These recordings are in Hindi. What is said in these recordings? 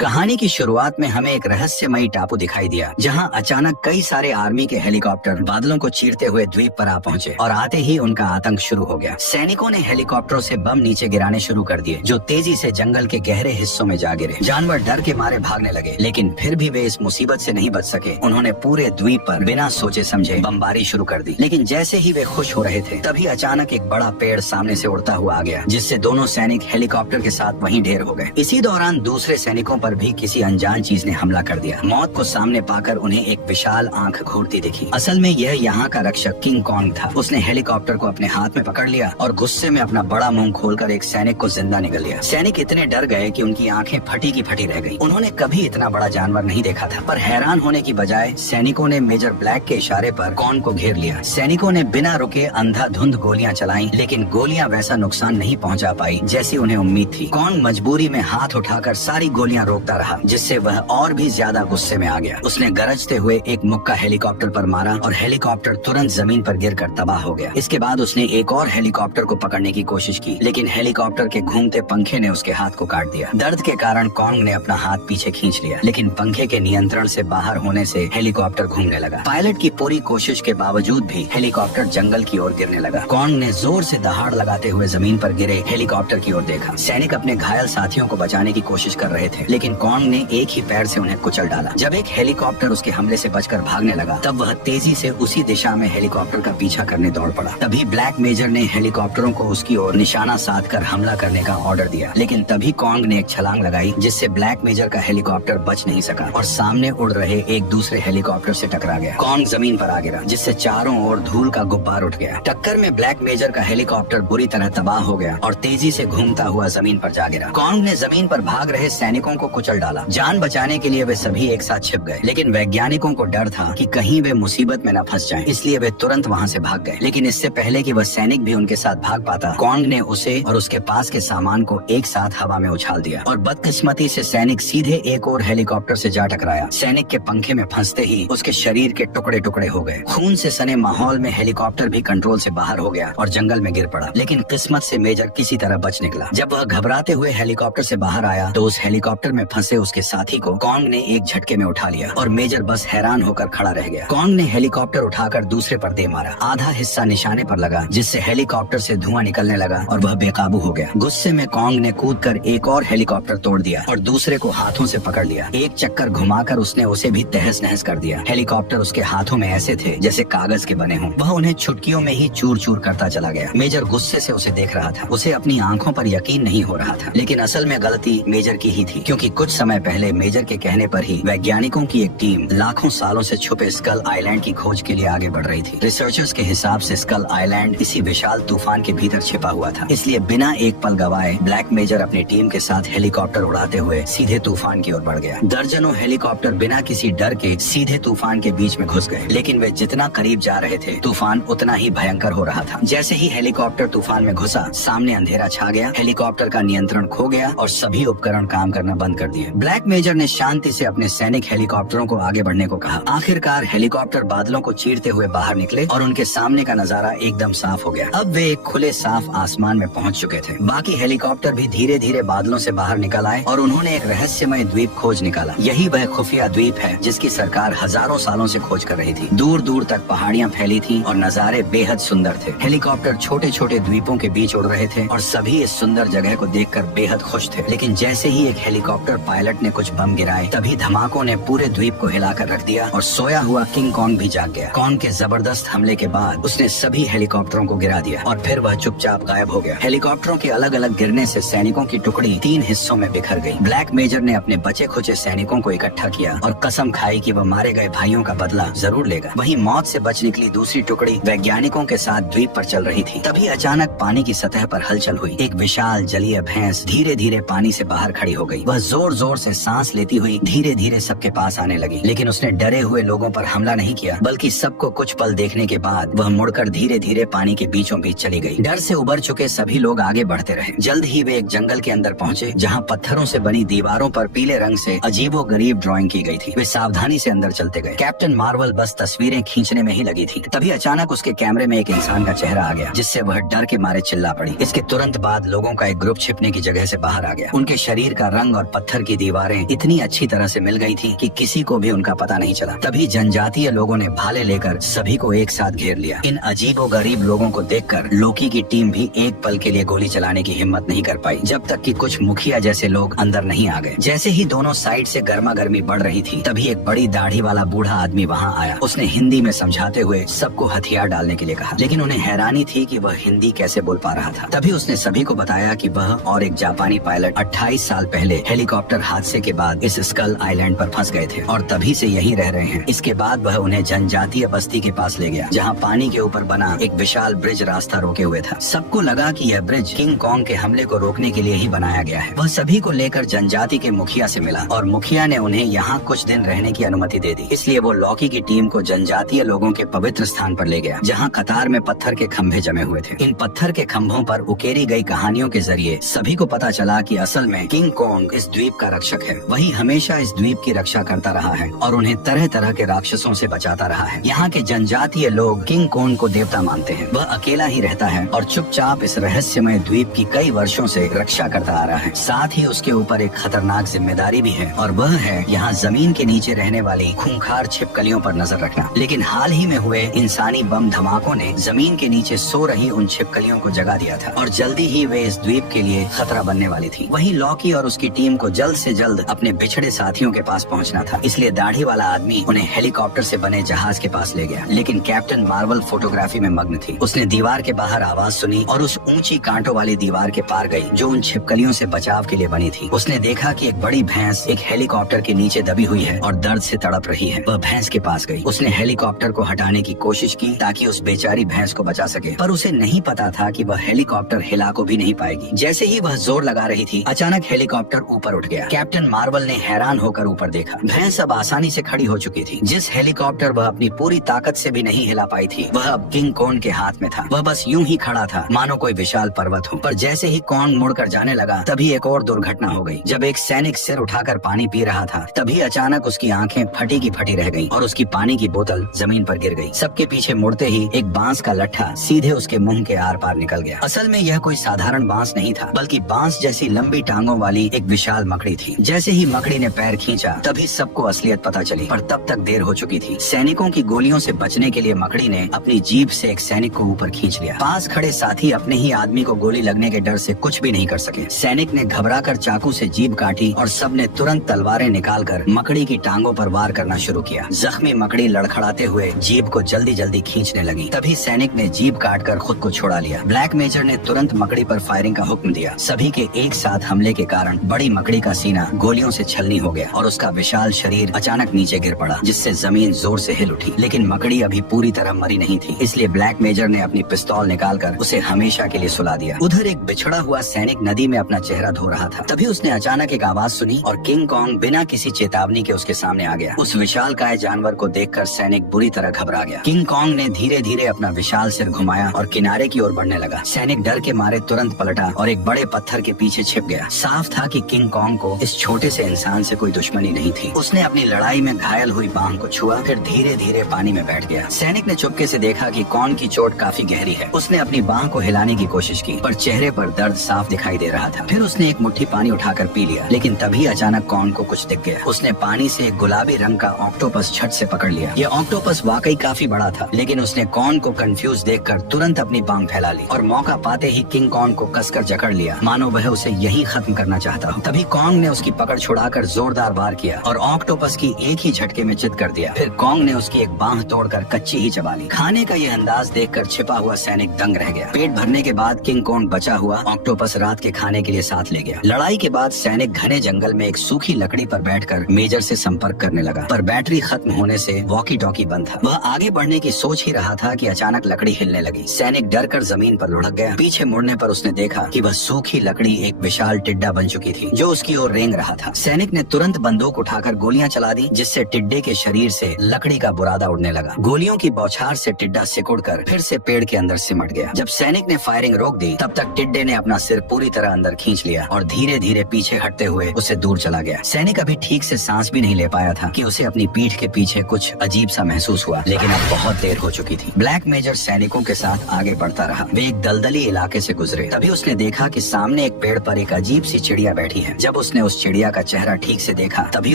कहानी की शुरुआत में हमें एक रहस्यमयी टापू दिखाई दिया, जहां अचानक कई सारे आर्मी के हेलीकॉप्टर बादलों को चीरते हुए द्वीप पर आ पहुंचे और आते ही उनका आतंक शुरू हो गया। सैनिकों ने हेलीकॉप्टरों से बम नीचे गिराने शुरू कर दिए, जो तेजी से जंगल के गहरे हिस्सों में जा गिरे। जानवर डर के मारे भागने लगे, लेकिन फिर भी वे इस मुसीबत से नहीं बच सके। उन्होंने पूरे द्वीप पर बिना सोचे समझे बमबारी शुरू कर दी। लेकिन जैसे ही वे खुश हो रहे थे, तभी अचानक एक बड़ा पेड़ सामने से उड़ता हुआ आ गया, जिससे दोनों सैनिक हेलीकॉप्टर के साथ वहीं ढेर हो गए। इसी दौरान दूसरे सैनिकों पर भी किसी अनजान चीज ने हमला कर दिया। मौत को सामने पाकर उन्हें एक विशाल आंख घूरती दिखी। असल में यह यहाँ का रक्षक किंग कॉन्ग था। उसने हेलीकॉप्टर को अपने हाथ में पकड़ लिया और गुस्से में अपना बड़ा मुंह खोलकर एक सैनिक को जिंदा निगल लिया। सैनिक इतने डर गए कि उनकी आंखें फटी की फटी रह गई। उन्होंने कभी इतना बड़ा जानवर नहीं देखा था। पर हैरान होने की बजाय सैनिकों ने मेजर ब्लैक के इशारे पर कॉन्ग को घेर लिया। सैनिकों ने बिना रुके अंधाधुंध गोलियां चलाई, लेकिन गोलियां वैसा नुकसान नहीं पहुंचा पाई जैसी उन्हें उम्मीद थी। कॉन्ग मजबूरी में हाथ उठाकर सारी गोलियां रोकता रहा, जिससे वह और भी ज्यादा गुस्से में आ गया। उसने गरजते हुए एक मुक्का हेलीकॉप्टर पर मारा और हेलीकॉप्टर तुरंत जमीन पर गिरकर तबाह हो गया। इसके बाद उसने एक और हेलीकॉप्टर को पकड़ने की कोशिश की, लेकिन हेलीकॉप्टर के घूमते पंखे ने उसके हाथ को काट दिया। दर्द के कारण कॉन्ग ने अपना हाथ पीछे खींच लिया, लेकिन पंखे के नियंत्रण से बाहर होने से हेलीकॉप्टर घूमने लगा। पायलट की पूरी कोशिश के बावजूद भी हेलीकॉप्टर जंगल की ओर गिरने लगा। कॉन्ग ने जोर से दहाड़ लगाते हुए जमीन पर गिरे हेलीकॉप्टर की ओर देखा। सैनिक अपने घायल साथियों को बचाने की कोशिश कर रहे थे, लेकिन कॉन्ग ने एक ही पैर से उन्हें कुचल डाला। जब एक हेलीकॉप्टर उसके हमले से बचकर भागने लगा, तब वह तेजी से उसी दिशा में हेलीकॉप्टर का पीछा करने दौड़ पड़ा। तभी ब्लैक मेजर ने हेलीकॉप्टरों को उसकी ओर निशाना साधकर हमला करने का ऑर्डर दिया, लेकिन तभी कॉन्ग ने एक छलांग लगाई, जिससे ब्लैक मेजर का हेलीकॉप्टर बच नहीं सका और सामने उड़ रहे एक दूसरे हेलीकॉप्टर से टकरा गया। कॉन्ग जमीन पर आ गिरा, जिससे चारों ओर धूल का गुब्बार उठ गया। टक्कर में ब्लैक मेजर का हेलीकॉप्टर बुरी तरह तबाह हो गया और तेजी से घूमता हुआ जमीन पर जा गिरा। कॉन्ग ने जमीन पर भाग रहे सैनिकों को कुचल डाला। जान बचाने के लिए वे सभी एक साथ छिप गए, लेकिन वैज्ञानिकों को डर था कि कहीं वे मुसीबत में न फंस जाएं, इसलिए वे तुरंत वहां से भाग गए। लेकिन इससे पहले कि वह सैनिक भी उनके साथ भाग पाता, कॉन्ग ने उसे और उसके पास के सामान को एक साथ हवा में उछाल दिया और बदकिस्मती से सैनिक सीधे एक और हेलीकॉप्टर से जा टकराया। सैनिक के पंखे में फंसते ही उसके शरीर के टुकड़े टुकड़े हो गए। खून से सने माहौल में हेलीकॉप्टर भी कंट्रोल से बाहर हो गया और जंगल में गिर पड़ा। लेकिन किस्मत से मेजर किसी तरह बच निकला। जब वह घबराते हुए हेलीकॉप्टर से बाहर आया, तो उस हेलीकॉप्टर में फंसे उसके साथी को कॉन्ग ने एक झटके में उठा लिया और मेजर बस हैरान होकर खड़ा रह गया। कॉन्ग ने हेलीकॉप्टर उठाकर दूसरे पर दे मारा। आधा हिस्सा निशाने पर लगा, जिससे हेलीकॉप्टर से धुआं निकलने लगा और वह बेकाबू हो गया। गुस्से में कॉन्ग ने कूदकर एक और हेलीकॉप्टर तोड़ दिया और दूसरे को हाथों से पकड़ लिया। एक चक्कर घुमाकर उसने उसे भी तहस नहस कर दिया। हेलीकॉप्टर उसके हाथों में ऐसे थे जैसे कागज के बने हों। वह उन्हें चुटकियों में ही चूर चूर करता चला गया। मेजर गुस्से से उसे देख रहा था। उसे अपनी आंखों पर यकीन नहीं हो रहा था, लेकिन असल में गलती मेजर की ही थी, क्योंकि कुछ समय पहले मेजर के कहने पर ही वैज्ञानिकों की एक टीम लाखों सालों से छुपे स्कल आइलैंड की खोज के लिए आगे बढ़ रही थी। रिसर्चर्स के हिसाब से स्कल आइलैंड इसी विशाल तूफान के भीतर छिपा हुआ था। इसलिए बिना एक पल गवाए ब्लैक मेजर अपनी टीम के साथ हेलीकॉप्टर उड़ाते हुए सीधे तूफान की ओर बढ़ गया। दर्जनों हेलीकॉप्टर बिना किसी डर के सीधे तूफान के बीच में घुस गए, लेकिन वे जितना करीब जा रहे थे, तूफान उतना ही भयंकर हो रहा था। जैसे ही हेलीकॉप्टर तूफान में घुसा, सामने अंधेरा छा गया, हेलीकॉप्टर का नियंत्रण खो गया और सभी उपकरण काम करना बंद कर दिए। ब्लैक मेजर ने शांति से अपने सैनिक हेलीकॉप्टरों को आगे बढ़ने को कहा। आखिरकार हेलीकॉप्टर बादलों को चीरते हुए बाहर निकले और उनके सामने का नजारा एकदम साफ हो गया। अब वे एक खुले साफ आसमान में पहुंच चुके थे। बाकी हेलीकॉप्टर भी धीरे धीरे बादलों से बाहर निकल आए और उन्होंने एक रहस्यमय द्वीप खोज निकाला। यही वह खुफिया द्वीप है जिसकी सरकार हजारों सालों से खोज कर रही थी। दूर दूर तक पहाड़ियाँ फैली थी और नजारे बेहद सुंदर थे। हेलीकॉप्टर छोटे छोटे द्वीपों के बीच उड़ रहे थे और सभी इस सुंदर जगह को देखकर बेहद खुश थे। लेकिन जैसे ही एक हेलीकॉप्टर पायलट ने कुछ बम गिराए, तभी धमाकों ने पूरे द्वीप को हिलाकर रख दिया और सोया हुआ किंग कॉन्ग भी जाग गया। कॉन्ग के जबरदस्त हमले के बाद उसने सभी हेलीकॉप्टरों को गिरा दिया और फिर वह चुपचाप गायब हो गया। हेलीकॉप्टरों के अलग अलग गिरने से सैनिकों की टुकड़ी 3 हिस्सों में बिखर गई। ब्लैक मेजर ने अपने बचे खुचे सैनिकों को इकट्ठा किया और कसम खाई कि वह मारे गए भाइयों का बदला जरूर लेगा। वहीं मौत से बच निकली दूसरी टुकड़ी वैज्ञानिकों के साथ द्वीप पर चल रही थी। तभी अचानक पानी की सतह पर हलचल हुई। एक विशाल जलीय भैंस धीरे धीरे पानी से बाहर खड़ी हो गई। वह जोर जोर से सांस लेती हुई धीरे धीरे सबके पास आने लगी, लेकिन उसने डरे हुए लोगों पर हमला नहीं किया, बल्कि सबको कुछ पल देखने के बाद वह मुड़कर धीरे धीरे पानी के बीचों बीच चली गई। डर से उबर चुके सभी लोग आगे बढ़ते रहे। जल्द ही वे एक जंगल के अंदर पहुंचे, जहां पत्थरों से बनी दीवारों पर पीले रंग से अजीबोगरीब ड्राइंग की गई थी। वे सावधानी से अंदर चलते गए। कैप्टन मार्वल बस तस्वीरें खींचने में ही लगी थी। तभी अचानक उसके कैमरे में एक इंसान का चेहरा आ गया, जिससे वह डर के मारे चिल्ला पड़ी। इसके तुरंत बाद लोगों का एक ग्रुप छिपने की जगह से बाहर आ गया। उनके शरीर का रंग और पत्थर पत्थर की दीवारें इतनी अच्छी तरह से मिल गई थी कि किसी को भी उनका पता नहीं चला। तभी जनजातीय लोगों ने भाले लेकर सभी को एक साथ घेर लिया। इन अजीबोगरीब लोगों को देखकर लोकी की टीम भी एक पल के लिए गोली चलाने की हिम्मत नहीं कर पाई, जब तक कि कुछ मुखिया जैसे लोग अंदर नहीं आ गए। जैसे ही दोनों साइड से गर्मा गर्मी बढ़ रही थी, तभी एक बड़ी दाढ़ी वाला बूढ़ा आदमी वहाँ आया। उसने हिंदी में समझाते हुए सबको हथियार डालने के लिए कहा, लेकिन उन्हें हैरानी थी कि वह हिंदी कैसे बोल पा रहा था। तभी उसने सभी को बताया कि वह और एक जापानी पायलट 28 साल पहले हेलीकॉप्टर हादसे के बाद इस स्कल आइलैंड पर फंस गए थे और तभी से यहीं रह रहे हैं। इसके बाद वह उन्हें जनजातीय बस्ती के पास ले गया, जहाँ पानी के ऊपर बना एक विशाल ब्रिज रास्ता रोके हुए था। सबको लगा कि यह ब्रिज किंग कॉन्ग के हमले को रोकने के लिए ही बनाया गया है। वह सभी को लेकर जनजाति के मुखिया से मिला और मुखिया ने उन्हें यहाँ कुछ दिन रहने की अनुमति दे दी। इसलिए वो लॉकी की टीम को जनजातीय लोगों के पवित्र स्थान पर ले गया, जहाँ कतार में पत्थर के खंभे जमे हुए थे। इन पत्थर के खंभों पर उकेरी गई कहानियों के जरिए सभी को पता चला कि असल में किंग कॉन्ग इस द्वीप का रक्षक है। वही हमेशा इस द्वीप की रक्षा करता रहा है और उन्हें तरह तरह के राक्षसों से बचाता रहा है। यहाँ के जनजातीय लोग किंग कॉन्ग को देवता मानते हैं। वह अकेला ही रहता है और चुपचाप इस रहस्यमय द्वीप की कई वर्षों से रक्षा करता आ रहा है। साथ ही उसके ऊपर एक खतरनाक जिम्मेदारी भी है और वह है यहाँ जमीन के नीचे रहने वाली खूंखार छिपकलियों पर नजर रखना। लेकिन हाल ही में हुए इंसानी बम धमाकों ने जमीन के नीचे सो रही उन छिपकलियों को जगा दिया था और जल्दी ही वे इस द्वीप के लिए खतरा बनने वाली थी। वहीं लॉकी और उसकी टीम को जल्द से जल्द अपने बिछड़े साथियों के पास पहुंचना था, इसलिए दाढ़ी वाला आदमी उन्हें हेलीकॉप्टर से बने जहाज के पास ले गया। लेकिन कैप्टन मार्वल फोटोग्राफी में मग्न थी। उसने दीवार के बाहर आवाज सुनी और उस ऊंची कांटों वाली दीवार के पार गई जो उन छिपकलियों से बचाव के लिए बनी थी। उसने देखा कि एक बड़ी भैंस एक हेलीकॉप्टर के नीचे दबी हुई है और दर्द से तड़प रही है। वह भैंस के पास गई। उसने हेलीकॉप्टर को हटाने की कोशिश की ताकि उस बेचारी भैंस को बचा सके, पर उसे नहीं पता था कि वह हेलीकॉप्टर हिला को भी नहीं पाएगी। जैसे ही वह जोर लगा रही थी, अचानक हेलीकॉप्टर ऊपर उठ गया। कैप्टन मार्वल ने हैरान होकर ऊपर देखा। भैंस अब आसानी से खड़ी हो चुकी थी। जिस हेलीकॉप्टर वह अपनी पूरी ताकत से भी नहीं हिला पाई थी, वह अब किंग कॉन्ग के हाथ में था। वह बस यूं ही खड़ा था मानो कोई विशाल पर्वत हो। पर जैसे ही कॉन्ग मुड़कर जाने लगा, तभी एक और दुर्घटना हो गई। जब एक सैनिक सिर उठाकर पानी पी रहा था, तभी अचानक उसकी आंखें फटी की फटी रह गईं और उसकी पानी की बोतल जमीन पर गिर गई। सबके पीछे मुड़ते ही एक बांस का लट्ठा सीधे उसके मुंह के आर पार निकल गया। असल में यह कोई साधारण बांस नहीं था, बल्कि बांस जैसी लंबी टांगों वाली एक विशाल मकड़ी थी। जैसे ही मकड़ी ने पैर खींचा, तभी सबको असलियत पता चली, पर तब तक देर हो चुकी थी। सैनिकों की गोलियों से बचने के लिए मकड़ी ने अपनी जीभ से एक सैनिक को ऊपर खींच लिया। पास खड़े साथी अपने ही आदमी को गोली लगने के डर से कुछ भी नहीं कर सके। सैनिक ने घबराकर चाकू से जीभ काटी और सबने तुरंत तलवारें निकालकर मकड़ी की टांगों पर वार करना शुरू किया। जख्मी मकड़ी लड़खड़ाते हुए जीभ को जल्दी जल्दी खींचने लगी। तभी सैनिक ने जीभ काटकर खुद को छुड़ा लिया। ब्लैक मेजर ने तुरंत मकड़ी पर फायरिंग का हुक्म दिया। सभी के एक साथ हमले के कारण बड़ी मकड़ी का सीना गोलियों से छलनी हो गया और उसका विशाल शरीर अचानक नीचे गिर पड़ा, जिससे जमीन जोर से हिल उठी। लेकिन मकड़ी अभी पूरी तरह मरी नहीं थी, इसलिए ब्लैक मेजर ने अपनी पिस्तौल निकालकर उसे हमेशा के लिए सुला दिया। उधर एक बिछड़ा हुआ सैनिक नदी में अपना चेहरा धो रहा था। तभी उसने अचानक एक आवाज सुनी और किंग कॉन्ग बिना किसी चेतावनी के उसके सामने आ गया। उस विशालकाय जानवर को देखकर सैनिक बुरी तरह घबरा गया। किंग कॉन्ग ने धीरे धीरे अपना विशाल सिर घुमाया और किनारे की ओर बढ़ने लगा। सैनिक डर के मारे तुरंत पलटा और एक बड़े पत्थर के पीछे छिप गया। साफ था कि किंग कॉन्ग को इस छोटे से इंसान से कोई दुश्मनी नहीं थी। उसने अपनी लड़ाई में घायल हुई बांह को छुआ, फिर धीरे धीरे पानी में बैठ गया। सैनिक ने चुपके से देखा कि कॉन्ग की चोट काफी गहरी है। उसने अपनी बांह को हिलाने की कोशिश की, पर चेहरे पर दर्द साफ दिखाई दे रहा था। फिर उसने एक मुट्ठी पानी उठाकर पी लिया, लेकिन तभी अचानक कॉन्ग को कुछ दिख गया। उसने पानी से एक गुलाबी रंग का ऑक्टोपस झट से पकड़ लिया। यह ऑक्टोपस वाकई काफी बड़ा था, लेकिन उसने कॉन्ग को कंफ्यूज देखकर तुरंत अपनी बांह फैला ली और मौका पाते ही किंग कॉन्ग को कसकर जकड़ लिया, मानो वह उसे यही खत्म करना चाहता हो। तभी कॉन्ग ने उसकी पकड़ छुड़ाकर जोरदार वार किया और ऑक्टोपस की एक ही झटके में चित कर दिया। फिर कॉन्ग ने उसकी एक बांह तोड़कर कच्ची ही चबा ली। खाने का यह अंदाज देखकर छिपा हुआ सैनिक दंग रह गया। पेट भरने के बाद किंग कॉन्ग बचा हुआ ऑक्टोपस रात के खाने के लिए साथ ले गया। लड़ाई के बाद सैनिक घने जंगल में एक सूखी लकड़ी पर बैठकर मेजर से संपर्क करने लगा, पर बैटरी खत्म होने से वॉकी टॉकी बंद था। वह आगे बढ़ने की सोच ही रहा था कि अचानक लकड़ी हिलने लगी। सैनिक डरकर जमीन पर लुढ़क गया। पीछे मुड़ने पर उसने देखा कि वह सूखी लकड़ी एक विशाल टिड्डा बन चुकी थी जो उसकी ओर रेंग रहा था। सैनिक ने तुरंत बंदूक उठाकर गोलियां चला दी, जिससे टिड्डे के शरीर से लकड़ी का बुरादा उड़ने लगा। गोलियों की बौछार से टिड्डा सिकुड़कर फिर से पेड़ के अंदर सिमट गया। जब सैनिक ने फायरिंग रोक दी, तब तक टिड्डे ने अपना सिर पूरी तरह अंदर खींच लिया और धीरे धीरे पीछे हटते हुए उससे दूर चला गया। सैनिक अभी ठीक से सांस भी नहीं ले पाया था कि उसे अपनी पीठ के पीछे कुछ अजीब सा महसूस हुआ, लेकिन अब बहुत देर हो चुकी थी। ब्लैक मेजर सैनिकों के साथ आगे बढ़ता रहा। वे एक दलदली इलाके से गुजरे। तभी उसने देखा कि सामने एक पेड़ पर एक अजीब सी चिड़िया बैठी है। जब जब उसने उस चिड़िया का चेहरा ठीक से देखा तभी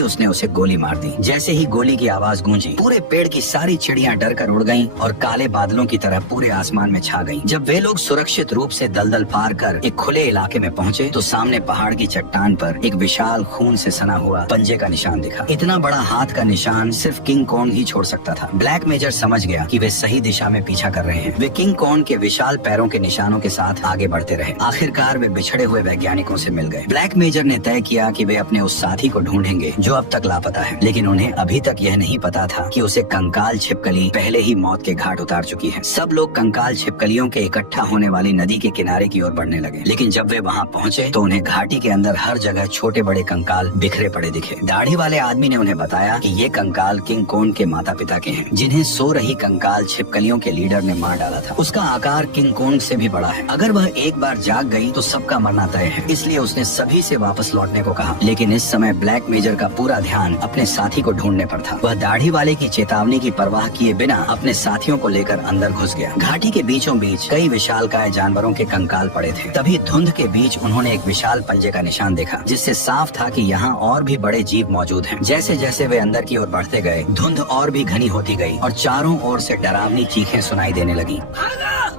उसने उसे गोली मार दी। जैसे ही गोली की आवाज गूंजी पूरे पेड़ की सारी चिड़ियां डर कर उड़ गयी और काले बादलों की तरह पूरे आसमान में छा गयी। जब वे लोग सुरक्षित रूप से दलदल पार कर एक खुले इलाके में पहुँचे तो सामने पहाड़ की चट्टान पर एक विशाल खून से सना हुआ पंजे का निशान दिखा। इतना बड़ा हाथ का निशान सिर्फ किंग कॉन्ग ही छोड़ सकता था। ब्लैक मेजर समझ गया कि वे सही दिशा में पीछा कर रहे हैं। वे किंग कॉन्ग के विशाल पैरों के निशानों के साथ आगे बढ़ते रहे। आखिरकार वे बिछड़े हुए वैज्ञानिकों से मिल गए। ब्लैक मेजर ने तय किया कि वे अपने उस साथी को ढूंढेंगे जो अब तक लापता है, लेकिन उन्हें अभी तक यह नहीं पता था कि उसे कंकाल छिपकली पहले ही मौत के घाट उतार चुकी है। सब लोग कंकाल छिपकलियों के इकट्ठा होने वाली नदी के किनारे की ओर बढ़ने लगे, लेकिन जब वे वहाँ पहुँचे तो उन्हें घाटी के अंदर हर जगह छोटे बड़े कंकाल बिखरे पड़े दिखे। दाढ़ी वाले आदमी ने उन्हें बताया कि ये कंकाल किंग कॉन्ग के माता पिता के हैं, जिन्हें सो रही कंकाल छिपकलियों के लीडर ने मार डाला था। उसका आकार किंग कॉन्ग से भी बड़ा है। अगर वह एक बार जाग गई तो सबका मरना तय है। इसलिए उसने सभी से वापस लौटने को कहा, लेकिन इस समय ब्लैक मेजर का पूरा ध्यान अपने साथी को ढूंढने पर था। वह दाढ़ी वाले की चेतावनी की परवाह किए बिना अपने साथियों को लेकर अंदर घुस गया। घाटी के बीचों बीच कई विशालकाय जानवरों के कंकाल पड़े थे। तभी धुंध के बीच उन्होंने एक विशाल पंजे का निशान देखा, जिससे साफ था कि यहाँ और भी बड़े जीव मौजूद हैं। जैसे जैसे वे अंदर की ओर बढ़ते गए धुंध और भी घनी होती गई और चारों ओर से डरावनी चीखें सुनाई देने लगी।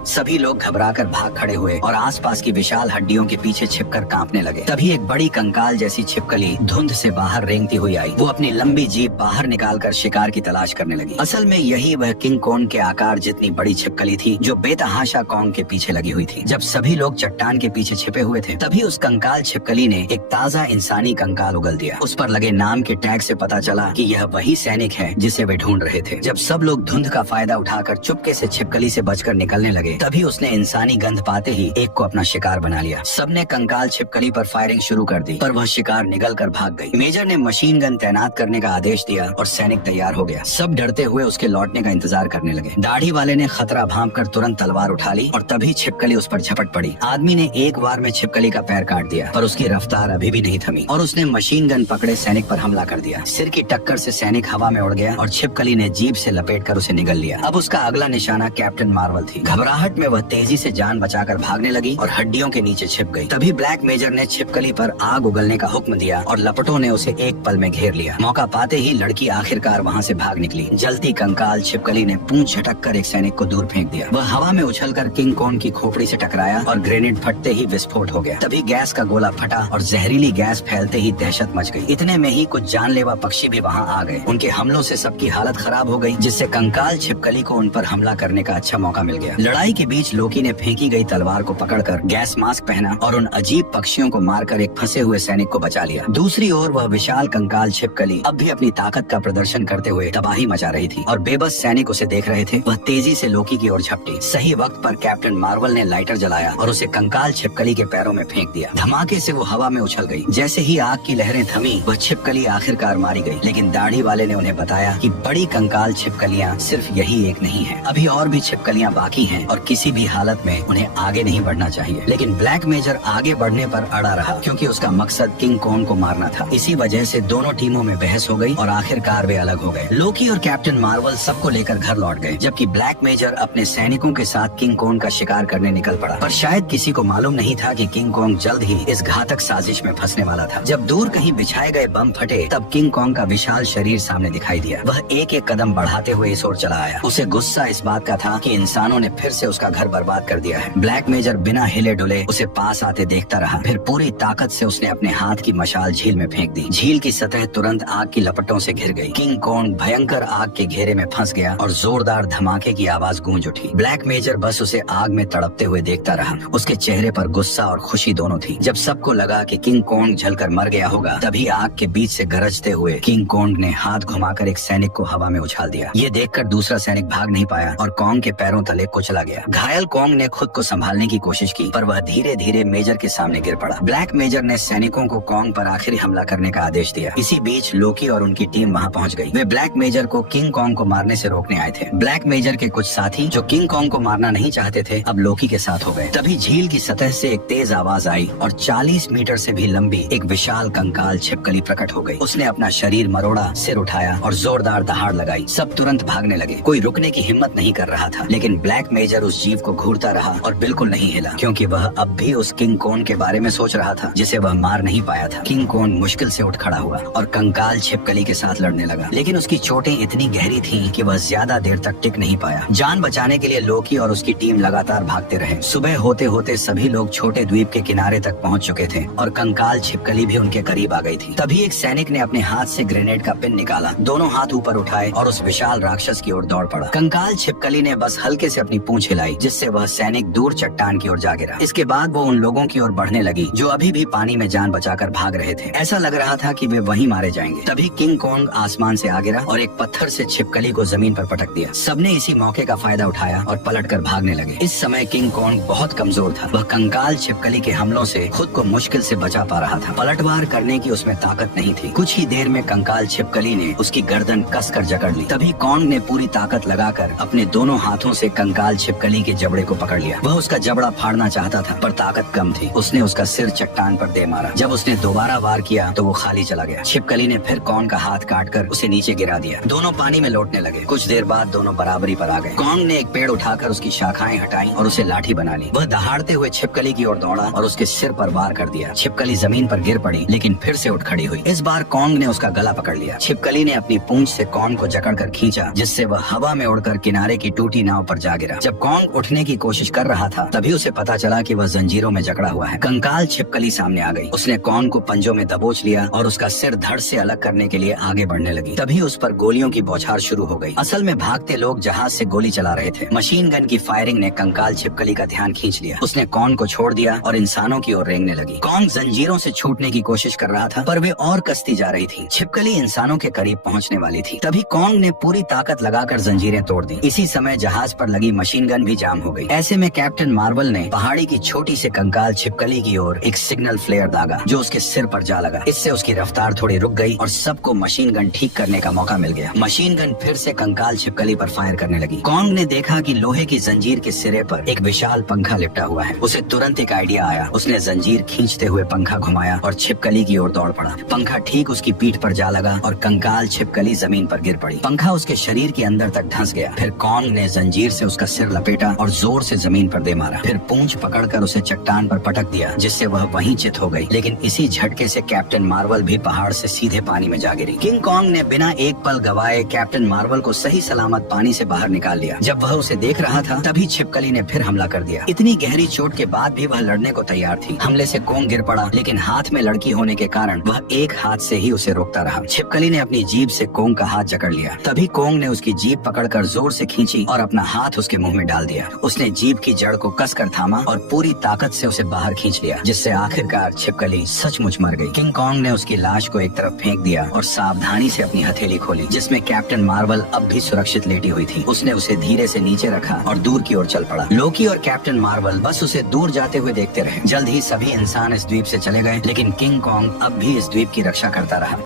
सभी लोग घबराकर भाग खड़े हुए और आसपास की विशाल हड्डियों के पीछे छिपकर कांपने लगे। तभी एक बड़ी कंकाल जैसी छिपकली धुंध से बाहर रेंगती हुई आई। वो अपनी लंबी जीभ बाहर निकालकर शिकार की तलाश करने लगी। असल में यही वह किंग कॉन्ग के आकार जितनी बड़ी छिपकली थी जो बेतहाशा कॉन्ग के पीछे लगी हुई थी। जब सभी लोग चट्टान के पीछे छिपे हुए थे तभी उस कंकाल छिपकली ने एक ताजा इंसानी कंकाल उगल दिया। उस पर लगे नाम के टैग से पता चला कि यह वही सैनिक है जिसे वे ढूंढ रहे थे। जब सब लोग धुंध का फायदा उठाकर चुपके से छिपकली से बचकर निकलने लगे तभी उसने इंसानी गंध पाते ही एक को अपना शिकार बना लिया। सबने कंकाल छिपकली पर फायरिंग शुरू कर दी, पर वह शिकार निगल कर भाग गई। मेजर ने मशीन गन तैनात करने का आदेश दिया और सैनिक तैयार हो गया। सब डरते हुए उसके लौटने का इंतजार करने लगे। दाढ़ी वाले ने खतरा भांपकर तुरंत तलवार उठा ली और तभी छिपकली उस पर झपट पड़ी। आदमी ने एक बार में छिपकली का पैर काट दिया, पर उसकी रफ्तार अभी भी नहीं थमी और उसने मशीन गन पकड़े सैनिक पर हमला कर दिया। सिर की टक्कर से सैनिक हवा में उड़ गया और छिपकली ने जीभ से लपेटकर उसे निगल लिया। अब उसका अगला निशाना कैप्टन मार्वल थी। घबराहट में वह तेजी से जान बचाकर भागने लगी और हड्डियों के नीचे छिप गई। तभी ब्लैक मेजर ने छिपकली पर आग उगलने का हुक्म दिया और लपटों ने उसे एक पल में घेर लिया। मौका पाते ही लड़की आखिरकार वहाँ से भाग निकली। जलती कंकाल छिपकली ने पूंछ झटक कर एक सैनिक को दूर फेंक दिया। वह हवा में उछलकर किंग कॉन्ग की खोपड़ी से टकराया और ग्रेनेड फटते ही विस्फोट हो गया। तभी गैस का गोला फटा और जहरीली गैस फैलते ही दहशत मच गई। इतने में ही कुछ जानलेवा पक्षी भी वहाँ आ गए। उनके हमलों से सबकी हालत खराब हो गई, जिससे कंकाल छिपकली को उन पर हमला करने का अच्छा मौका मिल गया। लड़ाई के बीच लोकी ने फेंकी गई तलवार को पकड़कर गैस मास्क पहना और उन अजीब पक्षियों को मारकर एक फंसे हुए सैनिक को बचा लिया। दूसरी ओर वह विशाल कंकाल छिपकली अब भी अपनी ताकत का प्रदर्शन करते हुए तबाही मचा रही थी और बेबस सैनिक उसे देख रहे थे। वह तेजी से लोकी की ओर झपटी। सही वक्त पर कैप्टन मार्वल ने लाइटर जलाया और उसे कंकाल छिपकली के पैरों में फेंक दिया। धमाके से वो हवा में उछल गई। जैसे ही आग की लहरें थमी वह छिपकली आखिरकार मारी गई। लेकिन दाढ़ी वाले ने उन्हें बताया कि बड़ी कंकाल छिपकलियाँ सिर्फ यही एक नहीं है, अभी और भी छिपकलियाँ बाकी हैं और किसी भी हालत में उन्हें आगे नहीं बढ़ना चाहिए। लेकिन ब्लैक मेजर आगे बढ़ने पर अड़ा रहा क्योंकि उसका मकसद किंग कॉन्ग को मारना था। इसी वजह से दोनों टीमों में बहस हो गई और आखिरकार वे अलग हो गए। लोकी और कैप्टन मार्वल सबको लेकर घर लौट गए, जबकि ब्लैक मेजर अपने सैनिकों के साथ किंग कॉन्ग का शिकार करने निकल पड़ा। पर शायद किसी को मालूम नहीं था कि किंग कॉन्ग जल्द ही इस घातक साजिश में फंसने वाला था। जब दूर कहीं बिछाए गए बम फटे तब किंग कॉन्ग का विशाल शरीर सामने दिखाई दिया। वह एक एक कदम बढ़ाते हुए इस ओर चला आया। उसे गुस्सा इस बात का था कि इंसानों ने फिर से उसका घर बर्बाद कर दिया है। ब्लैक मेजर बिना हिले डुले उसे पास आते देखता रहा। फिर पूरी ताकत से उसने अपने हाथ की मशाल झील में फेंक दी। झील की सतह तुरंत आग की लपटों से घिर गई। किंग कॉन्ग भयंकर आग के घेरे में फंस गया और जोरदार धमाके की आवाज गूंज उठी। ब्लैक मेजर बस उसे आग में तड़पते हुए देखता रहा। उसके चेहरे पर गुस्सा और खुशी दोनों थी। जब सबको लगा कि किंग कॉन्ग जलकर मर गया होगा तभी आग के बीच से गरजते हुए किंग कॉन्ग ने हाथ घुमाकर एक सैनिक को हवा में उछाल दिया। ये देखकर दूसरा सैनिक भाग नहीं पाया और कॉन्ग के पैरों तले कुचला गया। घायल कॉन्ग ने खुद को संभालने की कोशिश की, पर वह धीरे धीरे मेजर के सामने गिर पड़ा। ब्लैक मेजर ने सैनिकों को कॉन्ग पर आखिरी हमला करने का आदेश दिया। इसी बीच लोकी और उनकी टीम वहां पहुंच गई। वे ब्लैक मेजर को किंग कॉन्ग को मारने से रोकने आए थे। ब्लैक मेजर के कुछ साथी जो किंग कॉन्ग को मारना नहीं चाहते थे अब लोकी के साथ हो गए। तभी झील की सतह से एक तेज आवाज आई और 40 मीटर से भी लंबी एक विशाल कंकाल छिपकली प्रकट हो गई। उसने अपना शरीर मरोड़ा, सिर उठाया और जोरदार दहाड़ लगाई। सब तुरंत भागने लगे। कोई रुकने की हिम्मत नहीं कर रहा था, लेकिन ब्लैक मेजर उस जीव को घूरता रहा और बिल्कुल नहीं हिला, क्योंकि वह अब भी उस किंग कॉन्ग के बारे में सोच रहा था जिसे वह मार नहीं पाया था। किंग कॉन्ग मुश्किल से उठ खड़ा हुआ और कंकाल छिपकली के साथ लड़ने लगा, लेकिन उसकी चोटें इतनी गहरी थीं कि वह ज्यादा देर तक टिक नहीं पाया। जान बचाने के लिए लोकी और उसकी टीम लगातार भागते रहे। सुबह होते होते सभी लोग छोटे द्वीप के किनारे तक पहुंच चुके थे और कंकाल छिपकली भी उनके करीब आ गई थी। तभी एक सैनिक ने अपने हाथ से ग्रेनेड का पिन निकाला, दोनों हाथ ऊपर उठाए और उस विशाल राक्षस की ओर दौड़ पड़ा। कंकाल छिपकली ने बस हल्के से अपनी पूंछ हिलाई, जिससे वह सैनिक दूर चट्टान की ओर जा गिरा। इसके बाद वो उन लोगों की ओर बढ़ने लगी जो अभी भी पानी में जान बचाकर भाग रहे थे। ऐसा लग रहा था कि वे वहीं मारे जाएंगे। तभी किंग कॉन्ग आसमान से आ गिरा और एक पत्थर से छिपकली को जमीन पर पटक दिया। सबने इसी मौके का फायदा उठाया और पलटकर भागने लगे। इस समय किंग कॉन्ग बहुत कमजोर था। वह कंकाल छिपकली के हमलों से खुद को मुश्किल से बचा पा रहा था। पलटवार करने की उसमें ताकत नहीं थी। कुछ ही देर में कंकाल छिपकली ने उसकी गर्दन कसकर जकड़ ली। तभी कॉन्ग ने पूरी ताकत लगाकर अपने दोनों हाथों से कंकाल छिपकली के जबड़े को पकड़ लिया। वह उसका जबड़ा फाड़ना चाहता था, पर ताकत कम थी। उसने उसका सिर चट्टान पर दे मारा। जब उसने दोबारा वार किया तो वो खाली चला गया। छिपकली ने फिर कॉन्ग का हाथ काटकर उसे नीचे गिरा दिया। दोनों पानी में लौटने लगे। कुछ देर बाद दोनों बराबरी पर आ गए। कॉन्ग ने एक पेड़ उठाकर उसकी शाखाएं हटाई और उसे लाठी बना ली। वह दहाड़ते हुए छिपकली की ओर दौड़ा और उसके सिर पर वार कर दिया। छिपकली जमीन पर गिर पड़ी, लेकिन फिर से उठ खड़ी हुई। इस बार कॉन्ग ने उसका गला पकड़ लिया। छिपकली ने अपनी पूंछ से कॉन्ग को जकड़कर खींचा, जिससे वह हवा में उड़कर किनारे की टूटी नाव पर जा गिरा। जब कॉन्ग उठने की कोशिश कर रहा था, तभी उसे पता चला कि वह जंजीरों में जकड़ा हुआ है। कंकाल छिपकली सामने आ गई। उसने कॉन्ग को पंजों में दबोच लिया और उसका सिर धड़ से अलग करने के लिए आगे बढ़ने लगी। तभी उस पर गोलियों की बौछार शुरू हो गई। असल में भागते लोग जहाज से गोली चला रहे थे। मशीन गन की फायरिंग ने कंकाल छिपकली का ध्यान खींच लिया। उसने कॉन्ग को छोड़ दिया और इंसानों की ओर रेंगने लगी। कॉन्ग जंजीरों से छूटने की कोशिश कर रहा था, पर वे और कसती जा रही थी। छिपकली इंसानों के करीब पहुंचने वाली थी। तभी कॉन्ग ने पूरी ताकत लगाकर जंजीरें तोड़ दी। इसी समय जहाज पर लगी मशीन गन भी जाम हो गई। ऐसे में कैप्टन मार्वल ने पहाड़ी की छोटी से कंकाल छिपकली की ओर एक सिग्नल फ्लेयर दागा, जो उसके सिर पर जा लगा। इससे उसकी रफ्तार थोड़ी रुक गई और सबको मशीन गन ठीक करने का मौका मिल गया। मशीन गन फिर से कंकाल छिपकली पर फायर करने लगी। कॉन्ग ने देखा कि लोहे की जंजीर के सिरे पर एक विशाल पंखा लिपटा हुआ है। उसे तुरंत एक आइडिया आया। उसने जंजीर खींचते हुए पंखा घुमाया और छिपकली की ओर दौड़ पड़ा। पंखा ठीक उसकी पीठ पर जा लगा और कंकाल छिपकली जमीन पर गिर पड़ी। पंखा उसके शरीर के अंदर तक धंस गया। फिर कॉन्ग ने जंजीर से उसका सिर लपेटा और जोर से जमीन पर दे मारा। फिर पूंछ पकड़कर उसे चट्टान पर पटक दिया, जिससे वह वहीं चित हो गई। लेकिन इसी झटके से कैप्टन मार्वल भी पहाड़ से सीधे पानी में जा गिरी। किंग कॉन्ग ने बिना एक पल गवाए कैप्टन मार्वल को सही सलामत पानी से बाहर निकाल लिया। जब वह उसे देख रहा था, तभी छिपकली ने फिर हमला कर दिया। इतनी गहरी चोट के बाद भी वह लड़ने को तैयार थी। हमले से कॉन्ग गिर पड़ा, लेकिन हाथ में लड़की होने के कारण वह एक हाथ से ही उसे रोकता रहा। छिपकली ने अपनी जीभ से कॉन्ग का हाथ जकड़ लिया। तभी कॉन्ग ने उसकी जीभ पकड़कर जोर से खींची और अपना हाथ उसके मुंह में डाल दिया। उसने जीभ की जड़ को कसकर थामा और पूरी ताकत से उसे बाहर खींच लिया, जिससे आखिरकार छिपकली सचमुच मर गई। किंग कॉन्ग ने उसकी लाश को एक तरफ फेंक दिया और सावधानी से अपनी हथेली खोली, जिसमें कैप्टन मार्वल अब भी सुरक्षित लेटी हुई थी। उसने उसे धीरे से नीचे रखा और दूर की ओर चल पड़ा। लोकी और कैप्टन मार्वल बस उसे दूर जाते हुए देखते रहे। जल्द ही सभी इंसान इस द्वीप से चले गए, लेकिन किंग कॉन्ग अब भी इस द्वीप की रक्षा करता रहा।